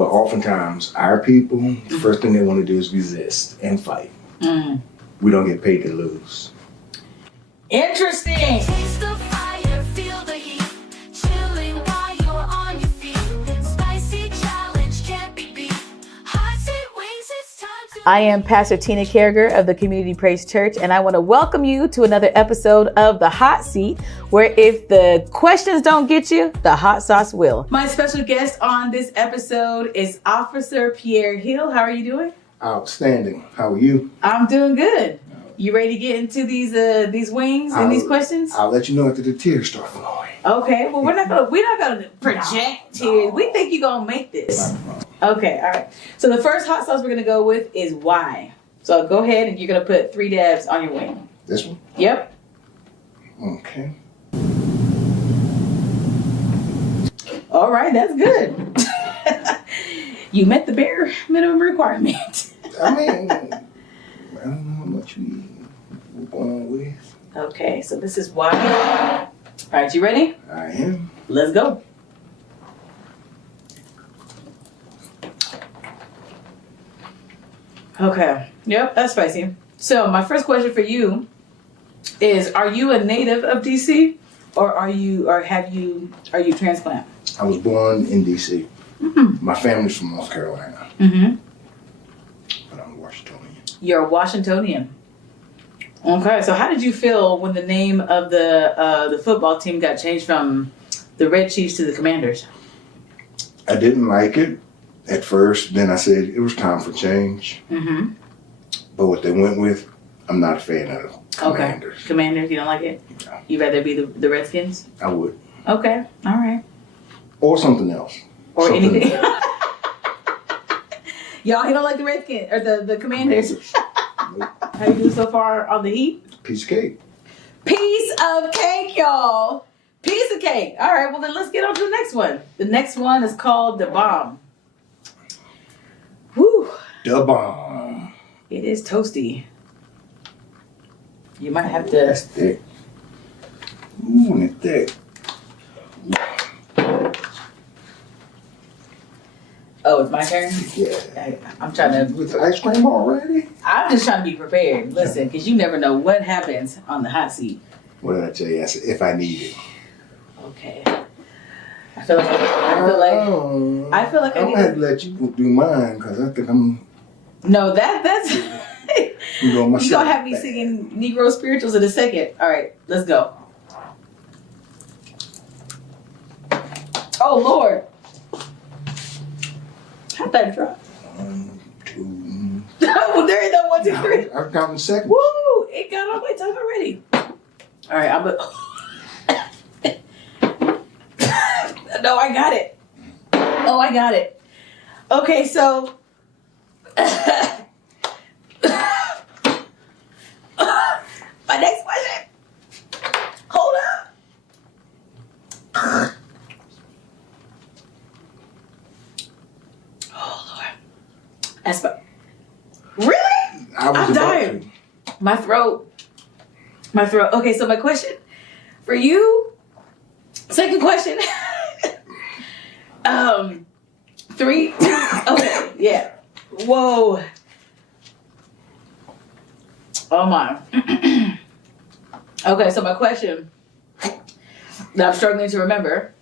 But oftentimes, our people, the first thing they want to do is resist and fight. Mm. We don't get paid to lose. Interesting. Taste the fire, feel the heat, chilling while you're on your feet. Spicy challenge can't be beat. Hot seat wings, it's time to. I am Pastor Tina Carriger of the Community Praise Church, and I want to welcome you to another episode of The Hot Seat, where if the questions don't get you, the hot sauce will. My special guest on this episode is Officer Pierre Hill. How are you doing? Outstanding. How are you? I'm doing good. You ready to get into these wings and these questions? I'll let you know after the tears start flowing. Okay. Well, we're not gonna project tears. We think you're gonna make this. Okay. All right. So the first hot sauce we're gonna go with is why. So go ahead and you're gonna put 3 dabs on your wing. This one? Yep. Okay. All right. That's good. You met the bare minimum requirement. I mean, I don't know how much we're going with. Okay. So this is why. All right. You ready? I am. Let's go. Okay. Yep, that's spicy. So my first question for you is: are you a native of DC, or are you transplant? I was born in D.C. Mm-hmm. My family's from North Carolina, Mm-hmm. but I'm Washingtonian. You're a Washingtonian. Okay. So how did you feel when the name of the football team got changed from the Red Chiefs to the Commanders? I didn't like it at first. Then I said it was time for change. Mm-hmm. But what they went with, I'm not a fan of Commanders. Okay. Commanders. You don't like it? No. You'd rather be the Redskins? I would. Okay. All right. Or something else. Or Something anything. Y'all, he don't like the Redskins or the Commanders. Nope. How you doing so far on the Heat? Piece of cake. Piece of cake, y'all. Piece of cake. All right, well then let's get on to the next one. The next one is called the bomb. Woo. The bomb. It is toasty. You might have to. That's thick. Ooh, and it's thick. Oh, it's my turn? Yeah. I'm trying to. With the ice cream already? I'm just trying to be prepared. Listen, because you never know what happens on the hot seat. What did I tell you? I said, if I need it. Okay. I feel like I I'm need gonna have to let you do mine because I think I'm No, that's going you're myself. gonna have me singing Negro spirituals in a second. All right, let's go. Oh Lord, how'd that drop? 1, 2. Well, there ain't no 1, 2, 3. I'm counting seconds. Woo! It got all the way tough already. All right, I'm. No, I got it. Oh, I got it. Okay, so. My next question. Hold up. Oh Lord. That's really? I was I'm about dying. My throat. Okay, so my question for you. Second question. 3, 2. Okay, yeah. Whoa. Oh my. Okay, so my question that I'm struggling to remember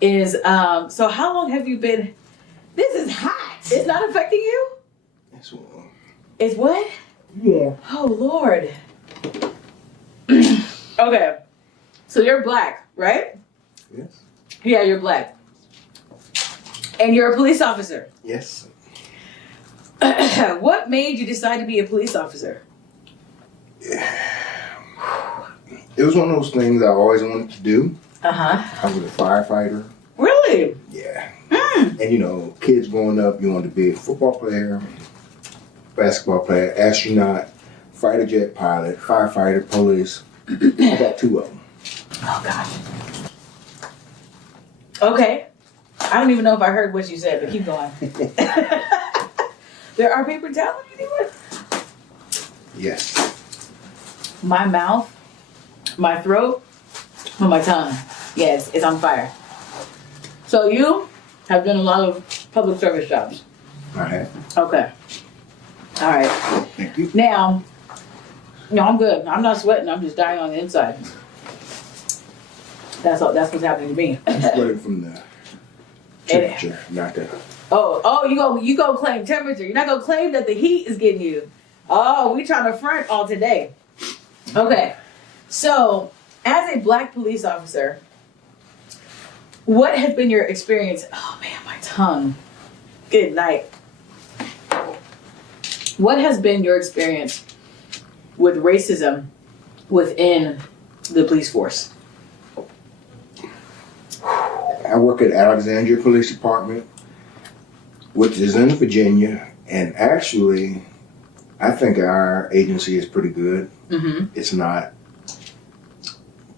is so how long have you been? This is hot. It's not affecting you? That's one. It's what? Yeah. Oh Lord. Okay. So you're black, right? Yes. Yeah, you're black. And you're a police officer. Yes. What made you decide to be a police officer? It was one of those things I always wanted to do. Uh-huh. I was a firefighter. Really? Yeah. Mm. And you know, kids growing up, you want to be a football player, basketball player, astronaut, fighter jet pilot, firefighter, police. I got 2 of them. Oh gosh. Okay. I don't even know if I heard what you said, but keep going. There are paper towels anywhere? Yes. My mouth, my throat, and my tongue. Yes, it's on fire. So you have done a lot of public service jobs? I have. Okay. All right. Thank you. Now, no, I'm good. I'm not sweating. I'm just dying on the inside. That's all. That's what's happening to me. I'm sweating from the temperature, not the. Oh, you go claim temperature. You're not gonna claim that the heat is getting you. Oh, we trying to front all today. Okay. So, as a black police officer, what has been your experience? Oh man, my tongue. Good night. What has been your experience with racism within the police force? I work at Alexandria Police Department, which is in Virginia, and actually, I think our agency is pretty good. Mm-hmm. It's not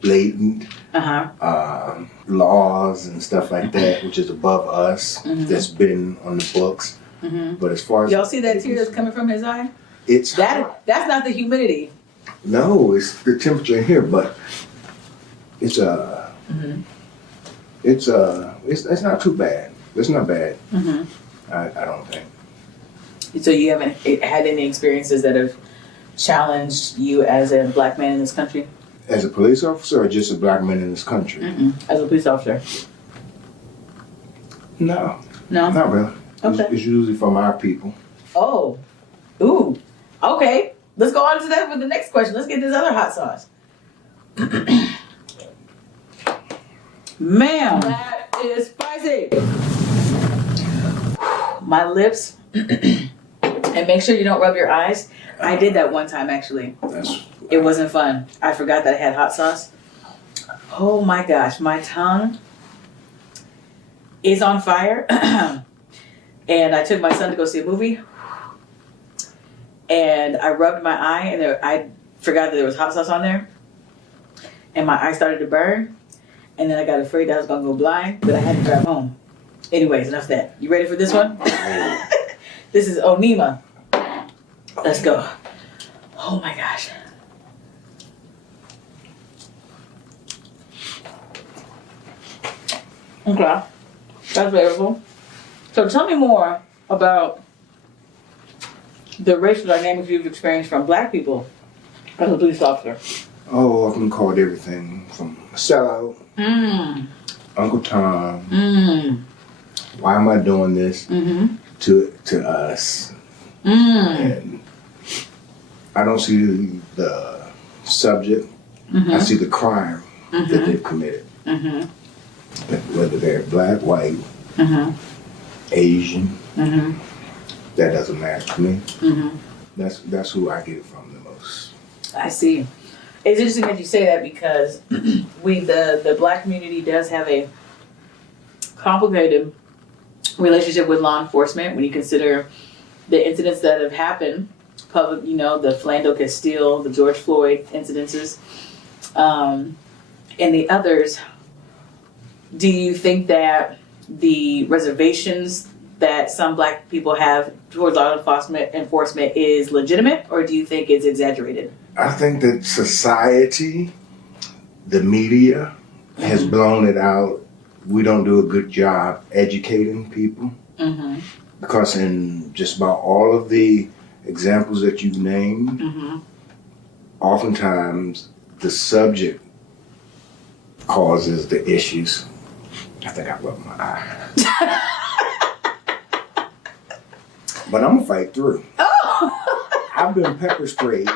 blatant laws and stuff like that, which is above us. That's been on the books. Mm-hmm. But as far as Y'all see that tear that's coming from his eye? it's That's not the humidity. no, it's the temperature in here, but it's it's not too bad. It's not bad. Mm-hmm. I don't think. So you haven't had any experiences that have challenged you as a black man in this country? As a police officer or just a black man in this country? As a police officer? No, No? not really. Okay. It's usually from our people. Oh. Ooh. Okay. Let's go on to that with the next question. Let's get this other hot sauce. Ma'am, that is spicy. My lips. And make sure you don't rub your eyes. I did that one time actually. It wasn't fun. I forgot that I had hot sauce. Oh my gosh, my tongue is on fire. And I took my son to go see a movie. And I rubbed my eye and I forgot that there was hot sauce on there. And my eye started to burn. And then I got afraid that I was going to go blind, but I had to drive home. Anyways, enough of that. You ready for this one? This is Onima. Let's go. Oh my gosh. Okay. That's flavorful. So tell me more about the racial dynamics you've experienced from black people as a police officer. Oh, I've been called everything from sellout, Uncle Tom. Why am I doing this to us? And I don't see the subject. I see the crime that they've committed. Whether they're black, white, Asian, that doesn't matter to me. That's who I get it from the most. I see. It's interesting that you say that because the black community does have a complicated relationship with law enforcement when you consider the incidents that have happened, public, the Philando Castile, the George Floyd incidences, and the others. Do you think that the reservations that some black people have towards law enforcement is legitimate, or do you think it's exaggerated? I think that society, the media, has blown it out. We don't do a good job educating people. Because in just about all of the examples that you've named, oftentimes the subject causes the issues. I think I rubbed my eye. But I'm gonna fight through. Oh! I've been pepper sprayed,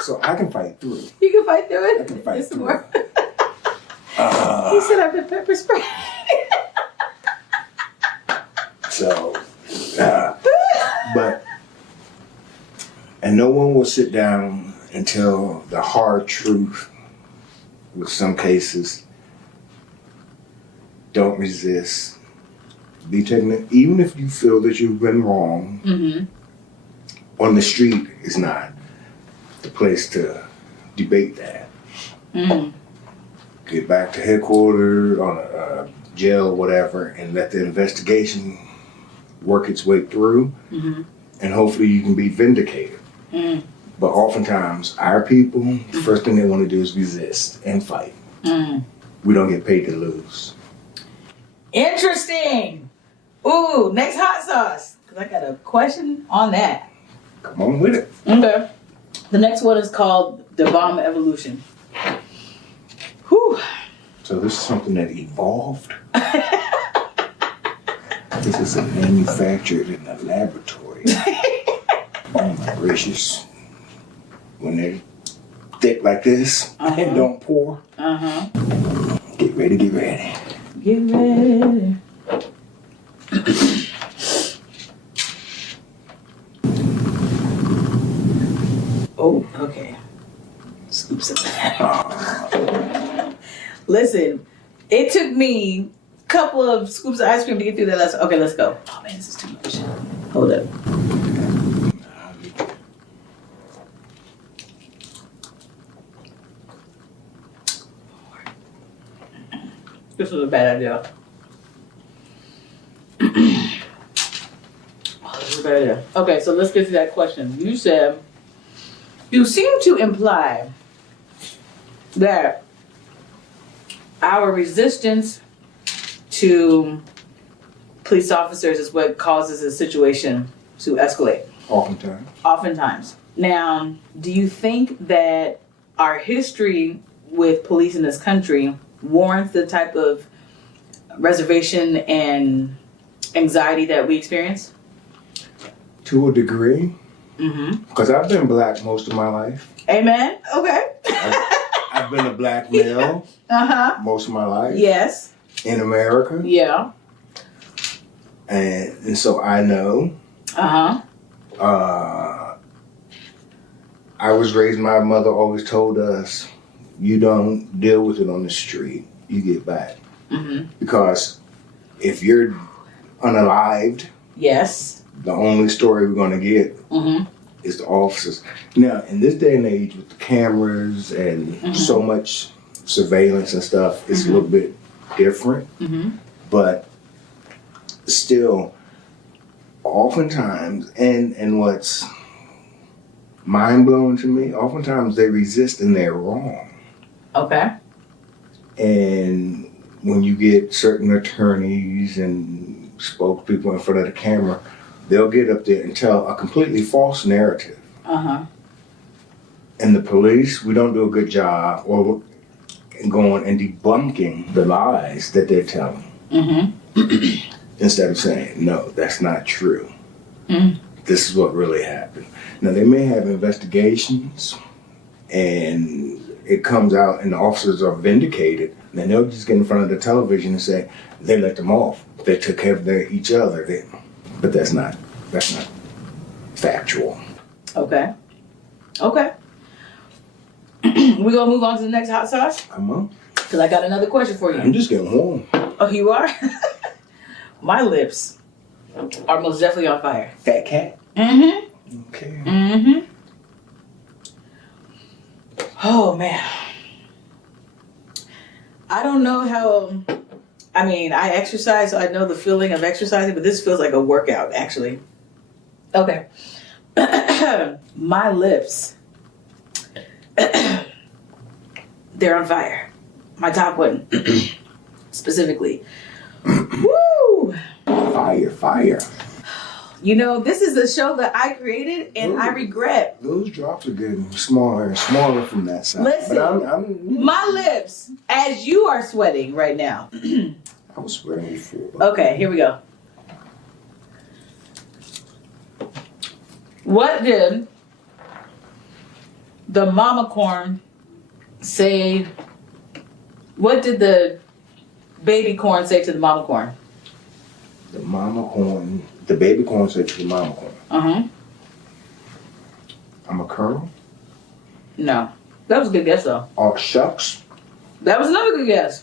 so I can fight through. You can fight through it? I can fight Just through more. it. He said I've been pepper sprayed. So, and no one will sit down and tell the hard truth with some cases. Don't resist. Be taken, even if you feel that you've been wrong, on the street is not the place to debate that. Get back to headquarters, on a jail, whatever, and let the investigation work its way through, and hopefully you can be vindicated. But oftentimes, our people, the first thing they want to do is resist and fight. We don't get paid to lose. Interesting. Ooh, next hot sauce. Because I got a question on that. Come on with it. Okay. The next one is called the bomb evolution. Whew. So this is something that evolved. This isn't manufactured in a laboratory. Oh my gracious. When they're thick like this and don't pour. Get ready, get ready. Get ready. Oh, okay. Scoop some. Listen, it took me a couple of scoops of ice cream to get through that last. Okay, let's go. Oh man, this is too much. Hold up. This was a bad idea. Oh, this is a bad idea. Okay, so let's get to that question. You said, you seem to imply that our resistance to police officers is what causes a situation to escalate. Oftentimes. Oftentimes. Now, do you think that our history with police in this country warrants the type of reservation and anxiety that we experience? To a degree. Because I've been black most of my life. Amen. Okay. I've been a black male most of my life. Yes. In America. Yeah. And so I know. I was raised, my mother always told us, you don't deal with it on the street, you get back. Because if you're unalived, yes, the only story we're going to get is the officers. Now, in this day and age with the cameras and so much surveillance and stuff, it's a little bit different. But still, oftentimes, and what's mind-blowing to me, oftentimes they resist and they're wrong. Okay. And when you get certain attorneys and spokespeople in front of the camera, they'll get up there and tell a completely false narrative. And the police, we don't do a good job or going and debunking the lies that they're telling. Instead of saying, no, that's not true. This is what really happened. Now, they may have investigations and it comes out and the officers are vindicated. Then they'll just get in front of the television and say, they let them off. They took care of each other. But that's not factual. Okay. Okay. We're going to move on to the next hot sauce? Come on. Because I got another question for you. I'm just getting warm. Oh, you are? My lips are most definitely on fire. Fat cat? Okay. Oh, man. I don't know how... I mean, I exercise, so I know the feeling of exercising, but this feels like a workout, actually. Okay. My lips, they're on fire. My top one, specifically. Woo! Fire. You know, this is a show that I created, and I regret. Those drops are getting smaller and smaller from that side. Listen, but my lips, as you are sweating right now. I was sweating before. Okay, here we go. What did the mama corn say? What did the baby corn say to the mama corn? The baby corn said to the mama corn. I'm a colonel? No. That was a good guess, though. Oh, shucks. That was another good guess.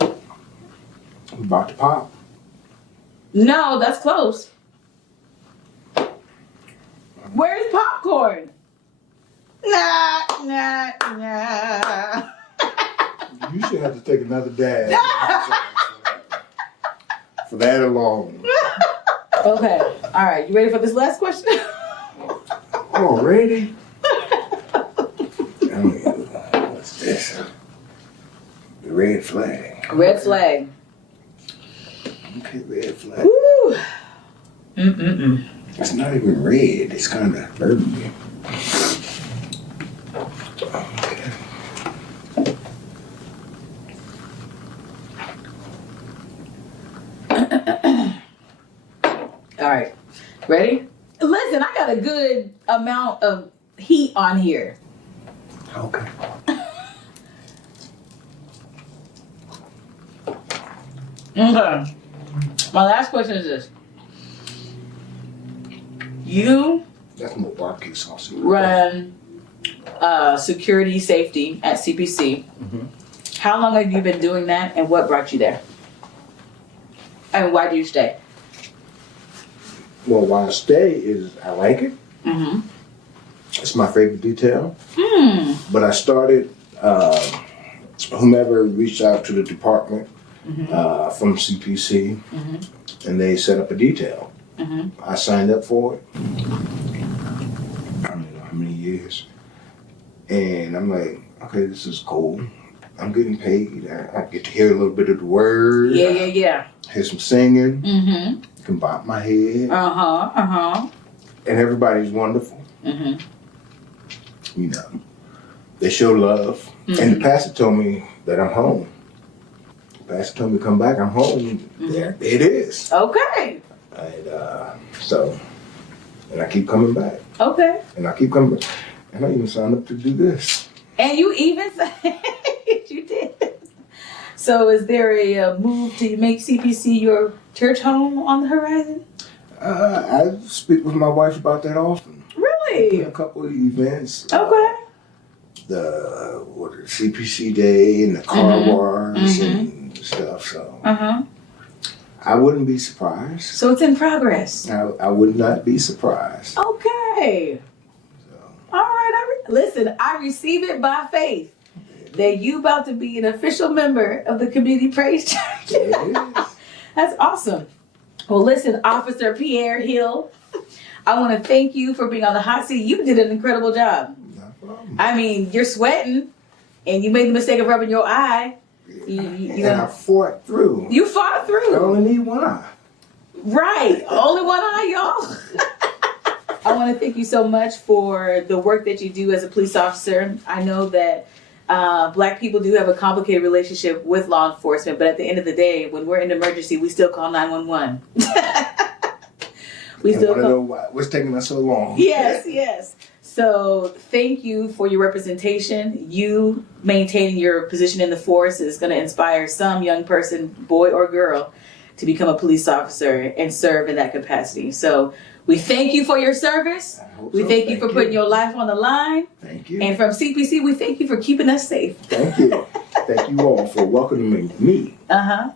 I'm about to pop. No, that's close. Where's popcorn? Nah. You should have to take another dab. For that alone. Okay. All right. You ready for this last question? Already? What's this? The red flag. Red flag. Okay, red flag. Woo. Mm-mm-mm. It's not even red. It's kind of burgundy. Okay. All right. Ready? Listen, I got a good amount of heat on here. Okay. Okay. My last question is this. You That's more barbecue sauce. run security safety at CPC. Mm-hmm. How long have you been doing that, and what brought you there? And why do you stay? Well, why I stay is I like it. Mm-hmm. It's my favorite detail. Hmm. But I started, whomever reached out to the department from CPC, and they set up a detail. Mm-hmm. I signed up for it. I don't know how many years. And I'm like, okay, this is cool. I'm getting paid. I get to hear a little bit of the words. Yeah. Hear some singing. Mm-hmm. Can bop my head. Uh-huh. And everybody's wonderful. Mm-hmm. You know, they show love. And the pastor told me that I'm home. The pastor told me to come back. I'm home. There it is. Okay. And and I keep coming back. Okay. And I keep coming back. And I even signed up to do this. And you even said you did. So is there a move to make CPC your church home on the horizon? I speak with my wife about that often. Really? A couple of events. Okay. The CPC Day and the car wars and stuff. So Uh-huh. I wouldn't be surprised. So it's in progress. I would not be surprised. Okay. All right. Listen, I receive it by faith that you about to be an official member of the Community Praise Church. It is. That's awesome. Well, listen, Officer Pierre Hill, I want to thank you for being on the hot seat. You did an incredible job. No problem. I mean, you're sweating, and you made the mistake of rubbing your eye. And I fought through. You fought I through. only need one eye. Right. Only one eye, y'all. I want to thank you so much for the work that you do as a police officer. I know that Black people do have a complicated relationship with law enforcement, but at the end of the day, when we're in an emergency, we still call 911. We And still want to call. know what's taking us so long. Yes. So thank you for your representation. You maintaining your position in the force is going to inspire some young person, boy or girl, to become a police officer and serve in that capacity. So we thank you for your service. We thank you for putting your life on the line. Thank you. And from CPC, we thank you for keeping us safe. Thank you. Thank you all for welcoming me. Uh-huh.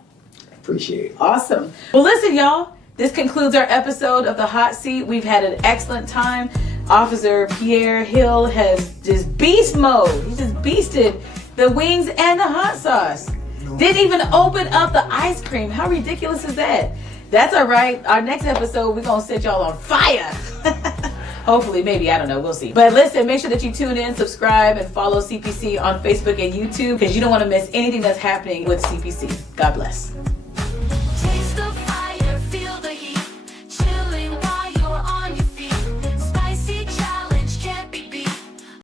Appreciate it. Awesome. Well, listen, y'all. This concludes our episode of The Hot Seat. We've had an excellent time. Officer Pierre Hill has just beast mode. He just beasted the wings and the hot sauce. Didn't even open up the ice cream. How ridiculous is that? That's all right. Our next episode, we're going to set y'all on fire. Hopefully, maybe, I don't know. We'll see. But listen, make sure that you tune in, subscribe, and follow CPC on Facebook and YouTube because you don't want to miss anything that's happening with CPC. God bless.